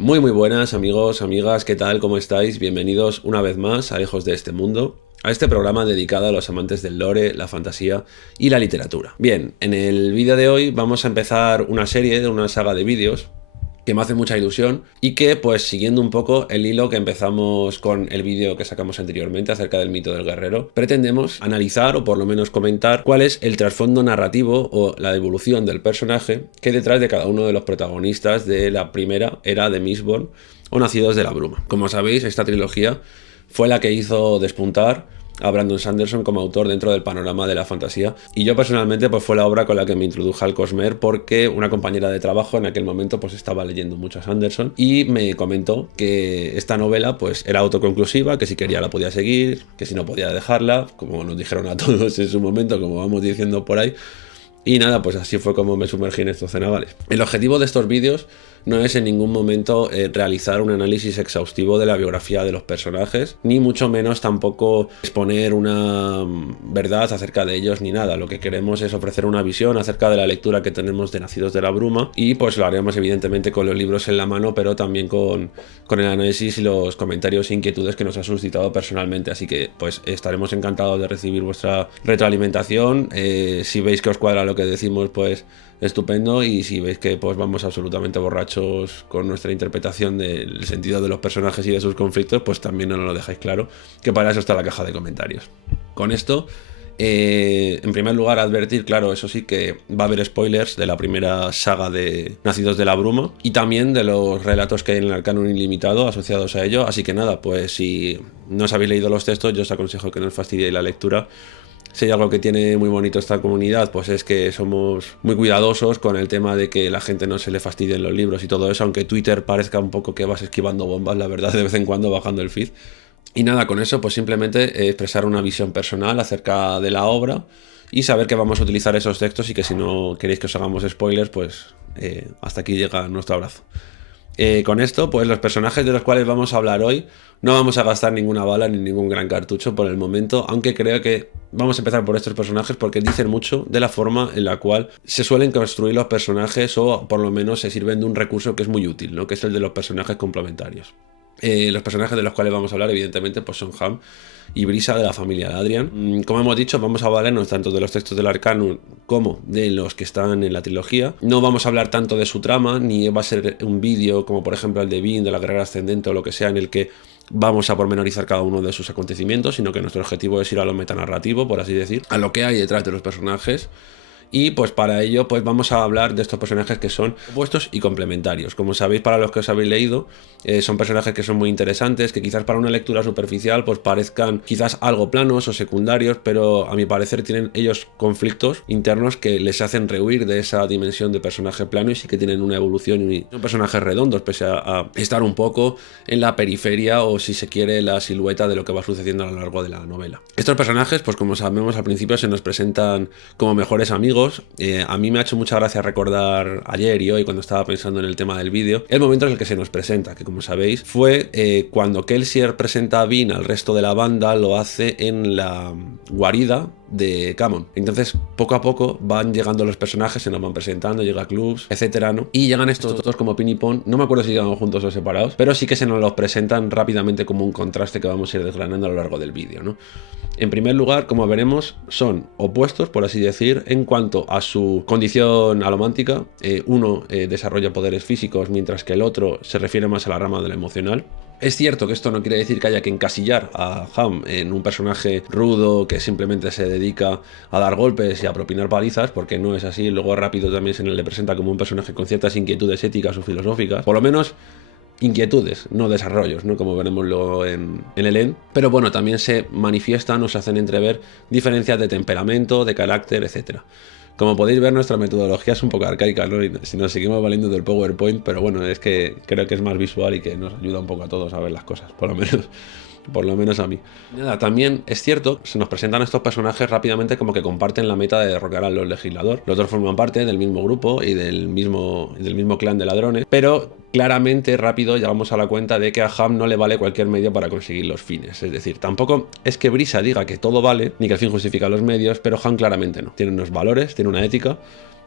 Muy buenas amigos, amigas, ¿qué tal? ¿Cómo estáis? Bienvenidos una vez más a Lejos de este Mundo, a este programa dedicado a los amantes del lore, la fantasía y la literatura. Bien, en el vídeo de hoy vamos a empezar una serie de una saga de vídeos que me hace mucha ilusión y que, pues siguiendo un poco el hilo que empezamos con el vídeo que sacamos anteriormente acerca del mito del guerrero, pretendemos analizar o por lo menos comentar cuál es el trasfondo narrativo o la evolución del personaje que hay detrás de cada uno de los protagonistas de la primera era de Mistborn o Nacidos de la Bruma. Como sabéis, esta trilogía fue la que hizo despuntar a Brandon Sanderson como autor dentro del panorama de la fantasía, y yo personalmente pues fue la obra con la que me introduje al Cosmere porque una compañera de trabajo en aquel momento pues estaba leyendo mucho a Sanderson y me comentó que esta novela pues era autoconclusiva, que si quería la podía seguir, que si no podía dejarla, como nos dijeron a todos en su momento, como vamos diciendo por ahí. Y nada, pues así fue como me sumergí en estos cenagales. El objetivo de estos vídeos no es en ningún momento realizar un análisis exhaustivo de la biografía de los personajes, ni mucho menos tampoco exponer una verdad acerca de ellos ni nada. Lo que queremos es ofrecer una visión acerca de la lectura que tenemos de Nacidos de la Bruma, y pues lo haremos evidentemente con los libros en la mano, pero también con el análisis y los comentarios e inquietudes que nos ha suscitado personalmente. Así que pues estaremos encantados de recibir vuestra retroalimentación. Si veis que os cuadra lo que decimos, pues estupendo, y si veis que pues vamos absolutamente borrachos con nuestra interpretación del sentido de los personajes y de sus conflictos, pues también nos lo dejáis claro, que para eso está la caja de comentarios. Con esto, en primer lugar, advertir, claro, eso sí, que va a haber spoilers de la primera saga de Nacidos de la Bruma y también de los relatos que hay en el Arcanum Ilimitado asociados a ello. Así que nada, pues si no os habéis leído los textos, yo os aconsejo que no os fastidiéis la lectura. Si hay algo que tiene muy bonito esta comunidad, pues es que somos muy cuidadosos con el tema de que la gente no se le fastidien los libros y todo eso, aunque Twitter parezca un poco que vas esquivando bombas, la verdad, de vez en cuando bajando el feed. Y nada, con eso pues simplemente expresar una visión personal acerca de la obra y saber que vamos a utilizar esos textos, y que si no queréis que os hagamos spoilers, pues hasta aquí llega nuestro abrazo. Con esto, pues los personajes de los cuales vamos a hablar hoy, no vamos a gastar ninguna bala ni ningún gran cartucho por el momento, aunque creo que vamos a empezar por estos personajes porque dicen mucho de la forma en la cual se suelen construir los personajes, o por lo menos se sirven de un recurso que es muy útil, ¿no? Que es el de los personajes complementarios. Los personajes de los cuales vamos a hablar, evidentemente, pues son Ham y Brisa de la familia de Adrian. Como hemos dicho, vamos a valernos tanto de los textos del Arcanum como de los que están en la trilogía. No vamos a hablar tanto de su trama, ni va a ser un vídeo como por ejemplo el de Bean, de la Guerrera Ascendente o lo que sea, en el que vamos a pormenorizar cada uno de sus acontecimientos, sino que nuestro objetivo es ir a lo metanarrativo, por así decir, a lo que hay detrás de los personajes. Y pues para ello pues vamos a hablar de estos personajes que son opuestos y complementarios. Como sabéis, para los que os habéis leído, son personajes que son muy interesantes, que quizás para una lectura superficial pues parezcan quizás algo planos o secundarios, pero a mi parecer tienen ellos conflictos internos que les hacen rehuir de esa dimensión de personaje plano, y sí que tienen una evolución y son personajes redondos, pese a estar un poco en la periferia, o si se quiere la silueta de lo que va sucediendo a lo largo de la novela. Estos personajes, pues como sabemos al principio, se nos presentan como mejores amigos. A mí me ha hecho mucha gracia recordar ayer y hoy, cuando estaba pensando en el tema del vídeo, el momento en el que se nos presenta, que como sabéis fue cuando Kelsier presenta a Bean al resto de la banda, lo hace en la guarida de Camon. Entonces poco a poco van llegando los personajes, se nos van presentando, llega clubs, etcétera, ¿no? Y llegan estos dos como pin y pon, no me acuerdo si llegan juntos o separados, pero sí que se nos los presentan rápidamente como un contraste que vamos a ir desgranando a lo largo del vídeo, ¿no? En primer lugar, como veremos, son opuestos, por así decir, en cuanto a su condición alomántica. Uno desarrolla poderes físicos, mientras que el otro se refiere más a la rama de la emocional. Es cierto que esto no quiere decir que haya que encasillar a Ham en un personaje rudo que simplemente se dedica a dar golpes y a propinar palizas, porque no es así. Luego rápido también se le presenta como un personaje con ciertas inquietudes éticas o filosóficas, por lo menos inquietudes, no desarrollos, ¿no? Como veremos luego en el end. Pero bueno, también se manifiestan o se hacen entrever diferencias de temperamento, de carácter, etc. Como podéis ver, nuestra metodología es un poco arcaica, ¿no? Y si nos seguimos valiendo del PowerPoint, pero bueno, es que creo que es más visual y que nos ayuda un poco a todos a ver las cosas, por lo menos a mí. Nada, también es cierto, se nos presentan estos personajes rápidamente como que comparten la meta de derrocar a los legisladores. Los dos forman parte del mismo grupo y del mismo clan de ladrones, pero claramente rápido llegamos a la cuenta de que a Ham no le vale cualquier medio para conseguir los fines. Es decir, tampoco es que Brisa diga que todo vale, ni que el fin justifica los medios, pero Ham claramente no. Tiene unos valores, tiene una ética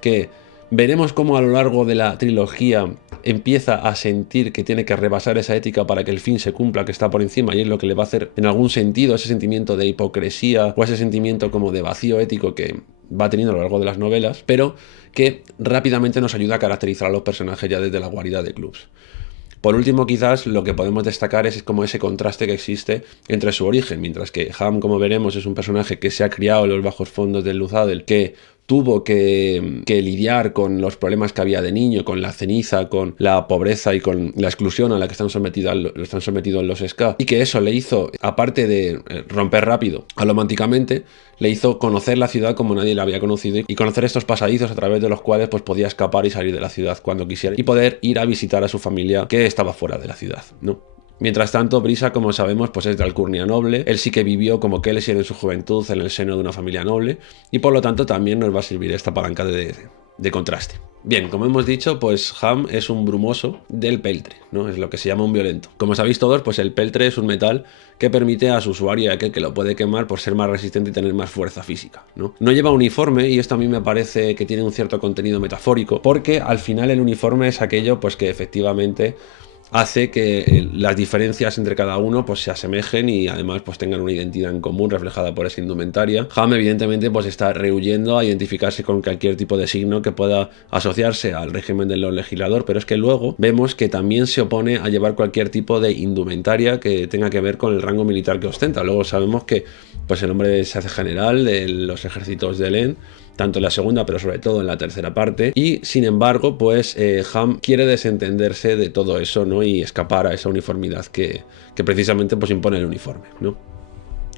que Veremos cómo a lo largo de la trilogía empieza a sentir que tiene que rebasar esa ética para que el fin se cumpla, que está por encima, y es lo que le va a hacer en algún sentido ese sentimiento de hipocresía o ese sentimiento como de vacío ético que va teniendo a lo largo de las novelas, pero que rápidamente nos ayuda a caracterizar a los personajes ya desde la guarida de Clubs. Por último, quizás lo que podemos destacar es como ese contraste que existe entre su origen, mientras que Ham, como veremos, es un personaje que se ha criado en los bajos fondos del Luthadel, que tuvo que lidiar con los problemas que había de niño, con la ceniza, con la pobreza y con la exclusión a la que están sometidos los ska, y que eso le hizo, aparte de romper rápido alománticamente, le hizo conocer la ciudad como nadie la había conocido y conocer estos pasadizos a través de los cuales pues podía escapar y salir de la ciudad cuando quisiera y poder ir a visitar a su familia que estaba fuera de la ciudad, ¿no? Mientras tanto, Brisa, como sabemos, pues es de alcurnia noble. Él sí que vivió como Kelsier en su juventud en el seno de una familia noble y por lo tanto también nos va a servir esta palanca de contraste. Bien, como hemos dicho, pues Ham es un brumoso del peltre, ¿no? Es lo que se llama un violento. Como sabéis todos, pues el peltre es un metal que permite a su usuario y a aquel que lo puede quemar por ser más resistente y tener más fuerza física, ¿no? No lleva uniforme y esto a mí me parece que tiene un cierto contenido metafórico porque al final el uniforme es aquello pues que efectivamente hace que las diferencias entre cada uno pues se asemejen y además pues tengan una identidad en común reflejada por esa indumentaria. Ham evidentemente pues está rehuyendo a identificarse con cualquier tipo de signo que pueda asociarse al régimen del Lord Legislador, pero es que luego vemos que también se opone a llevar cualquier tipo de indumentaria que tenga que ver con el rango militar que ostenta. Luego sabemos que pues el hombre se hace general de los ejércitos de Len, tanto en la segunda pero sobre todo en la tercera parte, y sin embargo pues Ham quiere desentenderse de todo eso, ¿no? Y escapar a esa uniformidad que precisamente pues impone el uniforme, ¿no?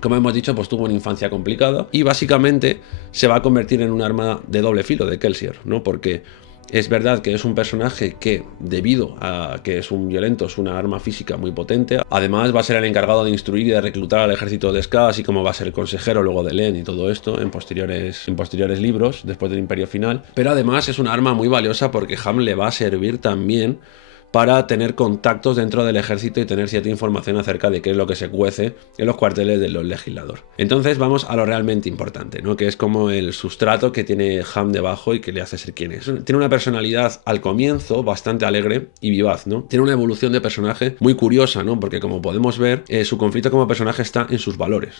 Como hemos dicho, pues tuvo una infancia complicada y básicamente se va a convertir en un arma de doble filo de Kelsier, ¿no? Porque es verdad que es un personaje que, debido a que es un violento, es una arma física muy potente. Además va a ser el encargado de instruir y de reclutar al ejército de Ska, así como va a ser el consejero luego de Len y todo esto en posteriores libros, después del Imperio Final. Pero además es una arma muy valiosa porque Ham le va a servir también para tener contactos dentro del ejército y tener cierta información acerca de qué es lo que se cuece en los cuarteles de los legisladores. Entonces vamos a lo realmente importante, ¿no? Que es como el sustrato que tiene Ham debajo y que le hace ser quien es. Tiene una personalidad al comienzo bastante alegre y vivaz, ¿no? Tiene una evolución de personaje muy curiosa, ¿no? Porque como podemos ver, su conflicto como personaje está en sus valores.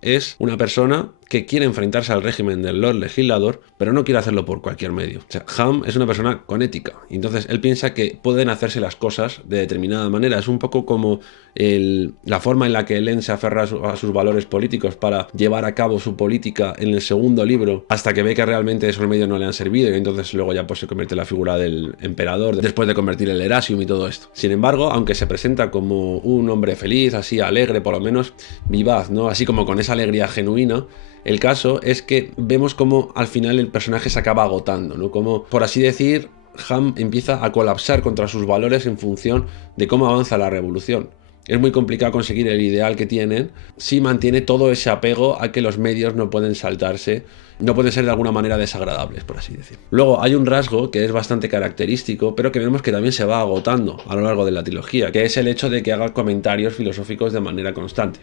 Es una persona que quiere enfrentarse al régimen del Lord Legislador, pero no quiere hacerlo por cualquier medio. O sea, Ham es una persona con ética, y entonces él piensa que pueden hacerse las cosas de determinada manera. Es un poco como la forma en la que Len se aferra a sus valores políticos para llevar a cabo su política en el segundo libro, hasta que ve que realmente esos medios no le han servido, y entonces luego ya pues se convierte en la figura del emperador, después de convertir el Erasium y todo esto. Sin embargo, aunque se presenta como un hombre feliz, así alegre, por lo menos vivaz, ¿no? Así como con esa alegría genuina, el caso es que vemos cómo al final el personaje se acaba agotando, ¿no? Como, por así decir, Ham empieza a colapsar contra sus valores en función de cómo avanza la revolución. Es muy complicado conseguir el ideal que tienen si mantiene todo ese apego a que los medios no pueden saltarse, no pueden ser de alguna manera desagradables, por así decir. Luego hay un rasgo que es bastante característico, pero que vemos que también se va agotando a lo largo de la trilogía, que es el hecho de que haga comentarios filosóficos de manera constante.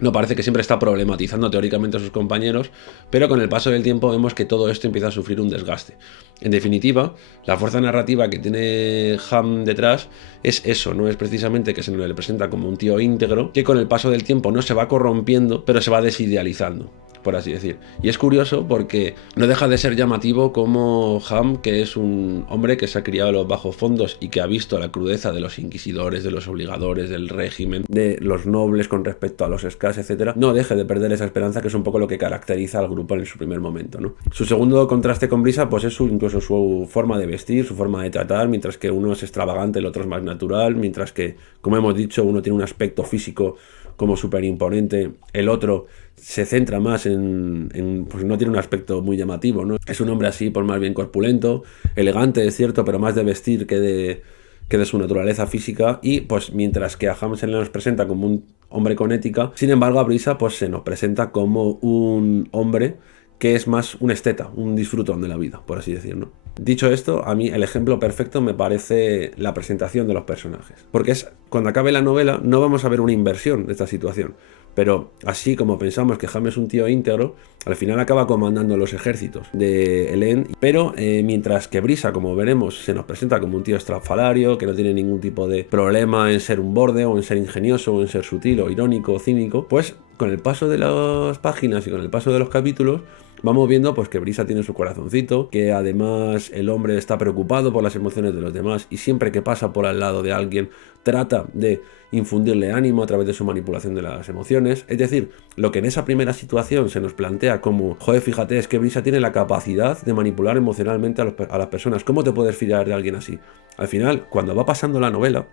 No parece que siempre está problematizando teóricamente a sus compañeros, pero con el paso del tiempo vemos que todo esto empieza a sufrir un desgaste. En definitiva, la fuerza narrativa que tiene Ham detrás es eso, no es precisamente que se nos le presenta como un tío íntegro, que con el paso del tiempo no se va corrompiendo, pero se va desidealizando, por así decir. Y es curioso porque no deja de ser llamativo como Ham, que es un hombre que se ha criado en los bajos fondos y que ha visto la crudeza de los inquisidores, de los obligadores, del régimen, de los nobles con respecto a los escas, etc., no deje de perder esa esperanza, que es un poco lo que caracteriza al grupo en su primer momento, ¿no? Su segundo contraste con Brisa pues es incluso su forma de vestir, su forma de tratar, mientras que uno es extravagante, el otro es más natural, mientras que, como hemos dicho, uno tiene un aspecto físico como súper imponente, el otro se centra más pues no tiene un aspecto muy llamativo, ¿no? Es un hombre así, por más bien corpulento, elegante, es cierto, pero más de vestir que de su naturaleza física. Y pues mientras que a Ham se nos presenta como un hombre con ética, sin embargo a Brisa pues se nos presenta como un hombre que es más un esteta, un disfrutón de la vida, por así decirlo. Dicho esto, a mí el ejemplo perfecto me parece la presentación de los personajes, porque es cuando acabe la novela no vamos a ver una inversión de esta situación. Pero así como pensamos que Ham es un tío íntegro, al final acaba comandando los ejércitos de Elend. Pero mientras que Brisa, como veremos, se nos presenta como un tío estrafalario, que no tiene ningún tipo de problema en ser un borde, o en ser ingenioso, o en ser sutil, o irónico, o cínico, pues con el paso de las páginas y con el paso de los capítulos, vamos viendo pues que Brisa tiene su corazoncito, que además el hombre está preocupado por las emociones de los demás y siempre que pasa por al lado de alguien trata de infundirle ánimo a través de su manipulación de las emociones. Es decir, lo que en esa primera situación se nos plantea como, joder, fíjate, es que Brisa tiene la capacidad de manipular emocionalmente a las personas. ¿Cómo te puedes fiar de alguien así? Al final, cuando va pasando la novela,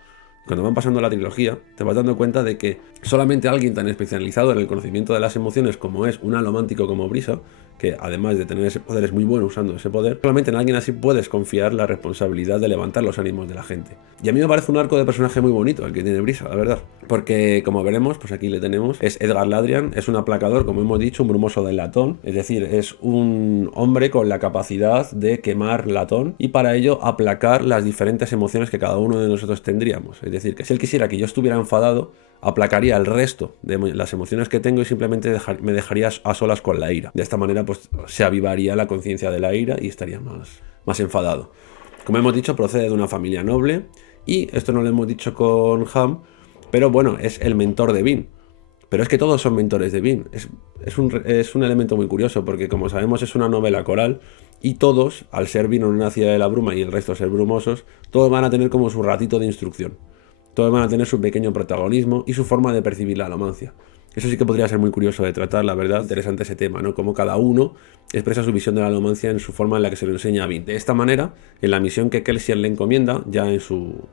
cuando van pasando la trilogía, te vas dando cuenta de que solamente alguien tan especializado en el conocimiento de las emociones como es un alomántico como Brisa, que además de tener ese poder es muy bueno usando ese poder, solamente en alguien así puedes confiar la responsabilidad de levantar los ánimos de la gente. Y a mí me parece un arco de personaje muy bonito el que tiene Brisa, la verdad. Porque, como veremos, pues aquí le tenemos, es Edgar Ladrian, es un aplacador, como hemos dicho, un brumoso del latón, es decir, es un hombre con la capacidad de quemar latón y para ello aplacar las diferentes emociones que cada uno de nosotros tendríamos. Es decir, que si él quisiera que yo estuviera enfadado, aplacaría el resto de las emociones que tengo y simplemente me dejaría a solas con la ira. De esta manera pues se avivaría la conciencia de la ira y estaría más enfadado. Como hemos dicho, procede de una familia noble y esto no lo hemos dicho con Ham, pero bueno, es el mentor de Vin. Pero es que todos son mentores de Vin. Es un elemento muy curioso porque, como sabemos, es una novela coral y todos, al ser Vin una nacida de la bruma y el resto ser brumosos, todos van a tener como su ratito de instrucción. Todos van a tener su pequeño protagonismo y su forma de percibir la alomancia. Eso sí que podría ser muy curioso de tratar, la verdad. Interesante ese tema, ¿no? Cómo cada uno expresa su visión de la alomancia en su forma en la que se lo enseña a Vin. De esta manera, en la misión que Kelsier le encomienda, ya en su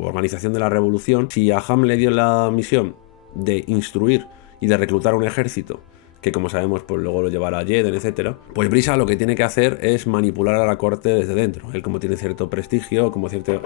organización de la revolución, si a Ham le dio la misión de instruir y de reclutar un ejército, que como sabemos pues luego lo llevará a Jeden, etc., pues Brisa lo que tiene que hacer es manipular a la corte desde dentro. Él, como tiene cierto prestigio,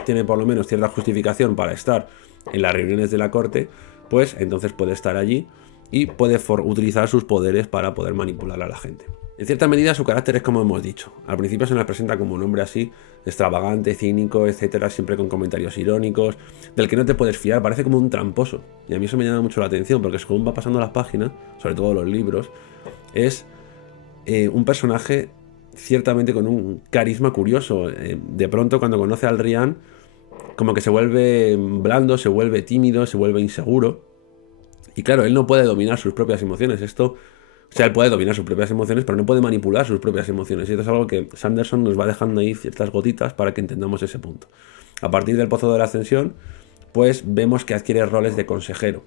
tiene por lo menos cierta justificación para estar en las reuniones de la corte, pues entonces puede estar allí y puede utilizar sus poderes para poder manipular a la gente. En cierta medida su carácter es como hemos dicho. Al principio se nos presenta como un hombre así, extravagante, cínico, etcétera, siempre con comentarios irónicos, del que no te puedes fiar, parece como un tramposo. Y a mí eso me llama mucho la atención, porque según va pasando las páginas, sobre todo los libros, es un personaje ciertamente con un carisma curioso. De pronto cuando conoce al Rian, como que se vuelve blando, se vuelve tímido, se vuelve inseguro. Y claro, él no puede dominar sus propias emociones. O sea, él puede dominar sus propias emociones, pero no puede manipular sus propias emociones. Y esto es algo que Sanderson nos va dejando ahí ciertas gotitas para que entendamos ese punto. A partir del Pozo de la Ascensión, pues vemos que adquiere roles de consejero.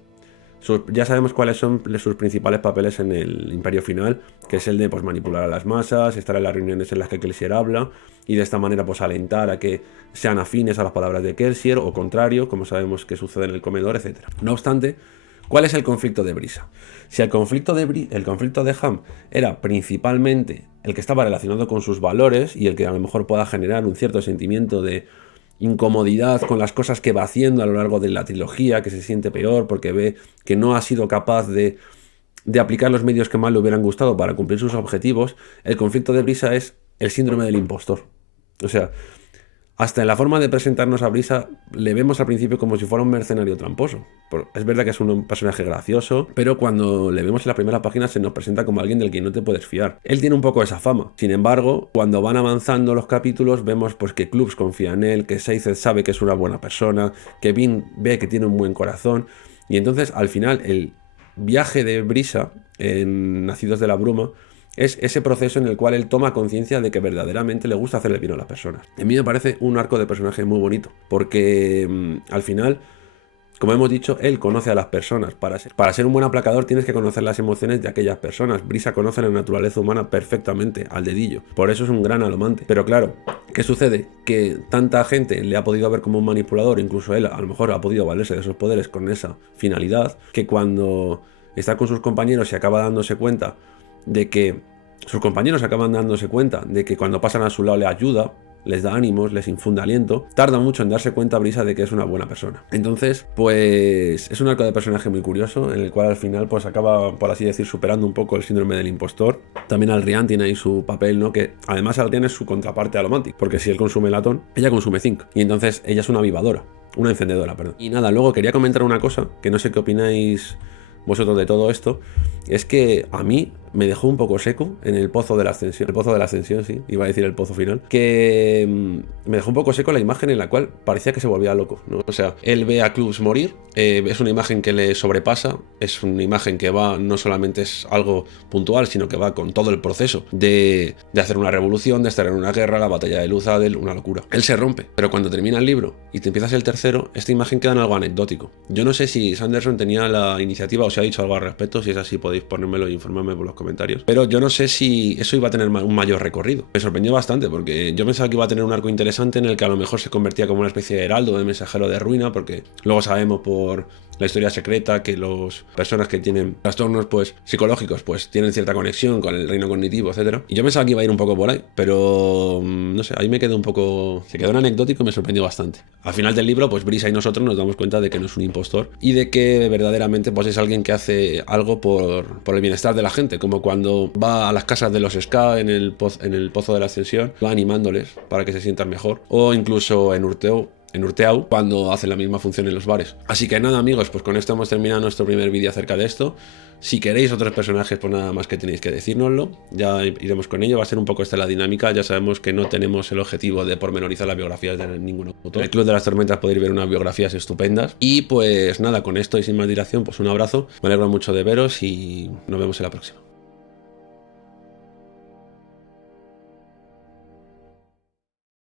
Ya sabemos cuáles son sus principales papeles en el Imperio Final, que es el de pues, manipular a las masas, estar en las reuniones en las que Kelsier habla, y de esta manera pues alentar a que sean afines a las palabras de Kelsier, o contrario, como sabemos que sucede en el comedor, etc. No obstante, ¿cuál es el conflicto de Brisa? Si el conflicto de Ham era principalmente el que estaba relacionado con sus valores y el que a lo mejor pueda generar un cierto sentimiento de incomodidad con las cosas que va haciendo a lo largo de la trilogía, que se siente peor porque ve que no ha sido capaz de aplicar los medios que más le hubieran gustado para cumplir sus objetivos, el conflicto de Brisa es el síndrome del impostor. O sea, hasta en la forma de presentarnos a Brisa le vemos al principio como si fuera un mercenario tramposo. Es verdad que es un personaje gracioso, pero cuando le vemos en la primera página se nos presenta como alguien del que no te puedes fiar. Él tiene un poco esa fama. Sin embargo, cuando van avanzando los capítulos vemos pues que Clubs confía en él, que Seized sabe que es una buena persona, que Vin ve que tiene un buen corazón. Y entonces al final el viaje de Brisa en Nacidos de la Bruma es ese proceso en el cual él toma conciencia de que verdaderamente le gusta hacerle bien a las personas. A mí me parece un arco de personaje muy bonito, porque al final, como hemos dicho, él conoce a las personas. Para ser un buen aplacador tienes que conocer las emociones de aquellas personas. Brisa conoce la naturaleza humana perfectamente, al dedillo. Por eso es un gran alomante. Pero claro, ¿qué sucede? Que tanta gente le ha podido ver como un manipulador, incluso él a lo mejor ha podido valerse de esos poderes con esa finalidad, que cuando está con sus compañeros se acaba dándose cuenta de que sus compañeros acaban dándose cuenta de que cuando pasan a su lado le ayuda, les da ánimos, les infunde aliento, tarda mucho en darse cuenta Brisa de que es una buena persona. Entonces, pues es un arco de personaje muy curioso, en el cual al final pues acaba, por así decir, superando un poco el síndrome del impostor. También Al-Rian tiene ahí su papel, ¿no? Que además Al-Rian es su contraparte alomantic, porque si él consume latón, ella consume zinc, y entonces ella es una avivadora. Una encendedora, perdón. Y nada, luego quería comentar una cosa, que no sé qué opináis vosotros de todo esto, es que a mí me dejó un poco seco en el pozo de la ascensión. El pozo de la ascensión, sí, iba a decir el pozo final. Que me dejó un poco seco la imagen en la cual parecía que se volvía loco, ¿no? O sea, él ve a Clubs morir, es una imagen que le sobrepasa, es una imagen que va, no solamente es algo puntual, sino que va con todo el proceso de hacer una revolución, de estar en una guerra, la batalla de Luz Adel, una locura. Él se rompe, pero cuando termina el libro y te empiezas el tercero, esta imagen queda en algo anecdótico. Yo no sé si Sanderson tenía la iniciativa o si ha dicho algo al respecto, si es así podéis ponérmelo e informarme por los comentarios. Pero yo no sé si eso iba a tener un mayor recorrido. Me sorprendió bastante porque yo pensaba que iba a tener un arco interesante en el que a lo mejor se convertía como una especie de heraldo, de mensajero de ruina, porque luego sabemos por la historia secreta que las personas que tienen trastornos pues psicológicos pues tienen cierta conexión con el reino cognitivo, etcétera. Y yo pensaba que iba a ir un poco por ahí, pero no sé, ahí me quedé un poco... Se quedó en anecdótico y me sorprendió bastante. Al final del libro pues Brisa y nosotros nos damos cuenta de que no es un impostor y de que verdaderamente pues es alguien que hace algo por el bienestar de la gente, como cuando va a las casas de los Ska en el pozo de la ascensión, va animándoles para que se sientan mejor, o incluso en Urteau, cuando hacen la misma función en los bares. Así que nada, amigos, pues con esto hemos terminado nuestro primer vídeo acerca de esto. Si queréis otros personajes, pues nada más que tenéis que decírnoslo, ya iremos con ello. Va a ser un poco esta la dinámica, ya sabemos que no tenemos el objetivo de pormenorizar las biografías de ningún autor. En el Club de las Tormentas podéis ver unas biografías estupendas. Y pues nada, con esto y sin más dilación, pues un abrazo, me alegro mucho de veros y nos vemos en la próxima.